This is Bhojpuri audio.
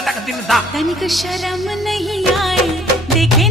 तक दिन था। तनिक शर्म नहीं आए देखे